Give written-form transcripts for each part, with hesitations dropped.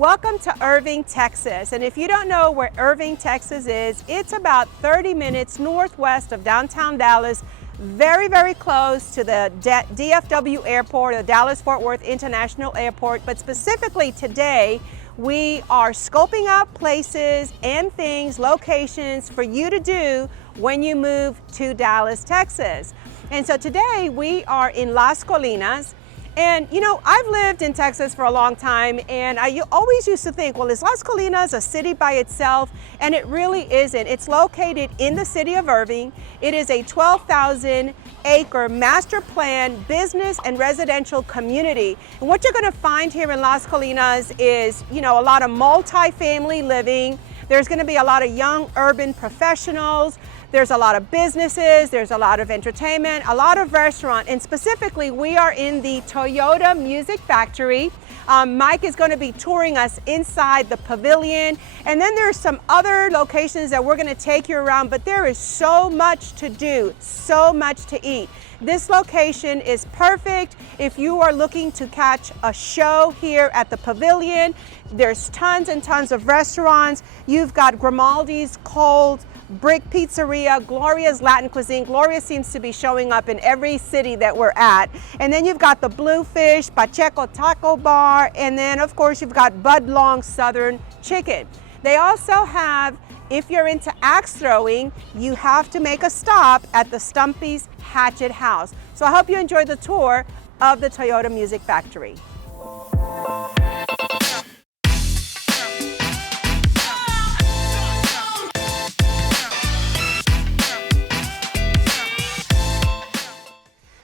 Welcome to Irving, Texas. And if you don't know where Irving, Texas is, it's about 30 minutes northwest of downtown Dallas, very, very close to the DFW Airport, the Dallas-Fort Worth International Airport. But specifically today, we are scoping out places and things, locations for you to do when you move to Dallas, Texas. And so today we are in Las Colinas. And you know, I've lived in Texas for a long time, and I always used to think, well, is Las Colinas a city by itself? And it really isn't. It's located in the city of Irving. It is a 12,000-acre master plan business and residential community. And what you're going to find here in Las Colinas is, you know, a lot of multi-family living. There's going to be a lot of young urban professionals. There's a lot of businesses, there's a lot of entertainment, a lot of restaurant, and specifically we are in the Toyota Music Factory. Mike is going to be touring us inside the Pavilion, and then there's some other locations that we're going to take you around, but there is so much to do, so much to eat. This location is perfect if you are looking to catch a show here at the Pavilion. There's tons and tons of restaurants. You've got Grimaldi's Cold Brick Pizzeria, Gloria's Latin Cuisine. Gloria seems to be showing up in every city that we're at. And then you've got the Blue Fish, Pacheco Taco Bar, and then of course you've got Bud Long Southern Chicken. They also have, if you're into axe throwing, you have to make a stop at the Stumpy's Hatchet House. So I hope you enjoy the tour of the Toyota Music Factory.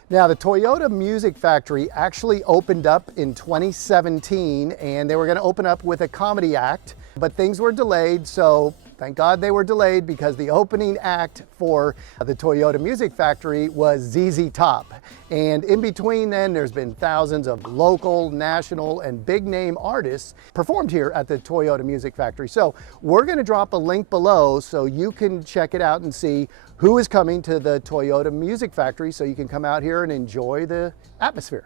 Now, the Toyota Music Factory actually opened up in 2017, and they were going to open up with a comedy act, but things were delayed, so thank God they were delayed, because the opening act for the Toyota Music Factory was ZZ Top. And in between then, there's been thousands of local, national, and big name artists performed here at the Toyota Music Factory. So we're going to drop a link below so you can check it out and see who is coming to the Toyota Music Factory, so you can come out here and enjoy the atmosphere.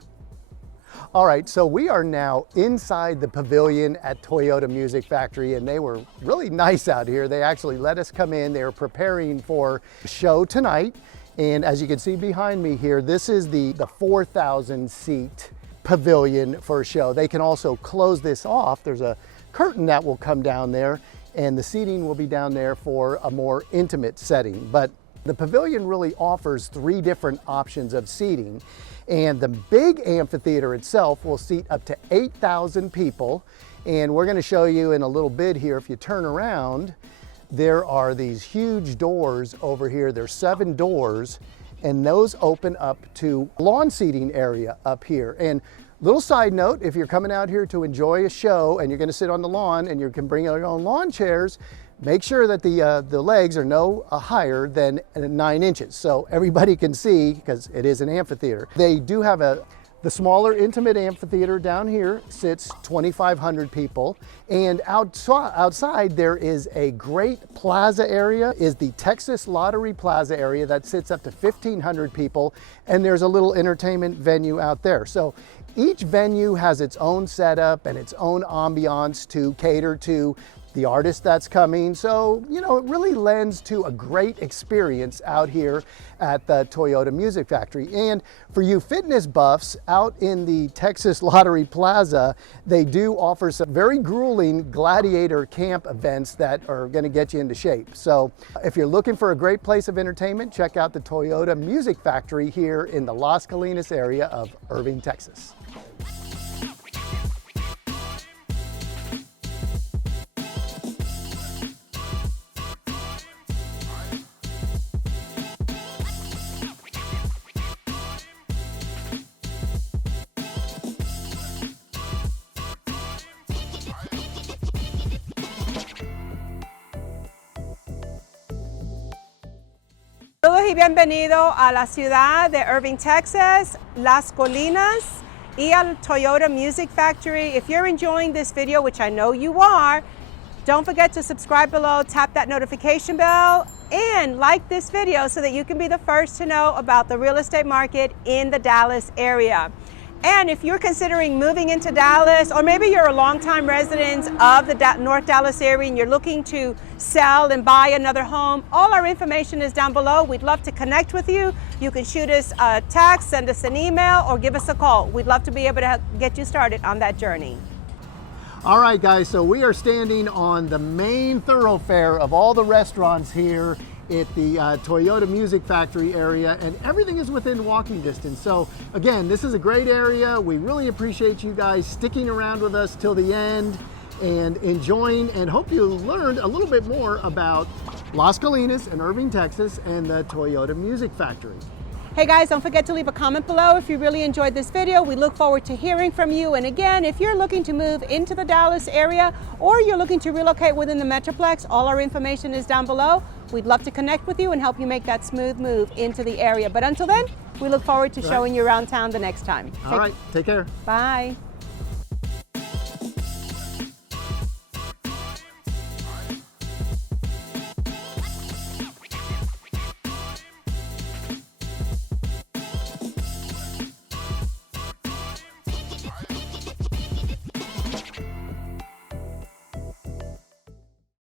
All right, so we are now inside the Pavilion at Toyota Music Factory, and they were really nice out here. They actually let us come in. They were preparing for a show tonight. And as you can see behind me here, this is the 4,000 seat pavilion for a show. They can also close this off. There's a curtain that will come down there, and the seating will be down there for a more intimate setting. But the pavilion really offers 3 different options of seating. And the big amphitheater itself will seat up to 8,000 people. And we're going to show you in a little bit here, if you turn around, there are these huge doors over here. There's 7 doors, and those open up to lawn seating area up here. And little side note, if you're coming out here to enjoy a show and you're going to sit on the lawn and you can bring your own lawn chairs, make sure that the legs are no higher than 9 inches so everybody can see, because it is an amphitheater. They do have the smaller intimate amphitheater down here sits 2,500 people, and outside there is a great plaza area, is the Texas Lottery Plaza area that sits up to 1,500 people, and there's a little entertainment venue out there. So each venue has its own setup and its own ambiance to cater to the artist that's coming. So, you know, it really lends to a great experience out here at the Toyota Music Factory. And for you fitness buffs out in the Texas Lottery Plaza, they do offer some very grueling gladiator camp events that are going to get you into shape. So if you're looking for a great place of entertainment, check out the Toyota Music Factory here in the Las Colinas area of Irving, Texas. Saludos y bienvenido a la ciudad de Irving, Texas, Las Colinas, y al Toyota Music Factory. If you're enjoying this video, which I know you are, don't forget to subscribe below, tap that notification bell, and like this video so that you can be the first to know about the real estate market in the Dallas area. And if you're considering moving into Dallas, or maybe you're a longtime resident of the North Dallas area and you're looking to sell and buy another home, all our information is down below. We'd love to connect with you. You can shoot us a text, send us an email, or give us a call. We'd love to be able to get you started on that journey. All right, guys, so we are standing on the main thoroughfare of all the restaurants here at the Toyota Music Factory area, and everything is within walking distance. So again, this is a great area. We really appreciate you guys sticking around with us till the end and enjoying, and hope you learned a little bit more about Las Colinas in Irving, Texas, and the Toyota Music Factory. Hey guys, don't forget to leave a comment below if you really enjoyed this video. We look forward to hearing from you. And again, if you're looking to move into the Dallas area or you're looking to relocate within the Metroplex, all our information is down below. We'd love to connect with you and help you make that smooth move into the area. But until then, we look forward to showing you around town the next time. All right, take care. Bye.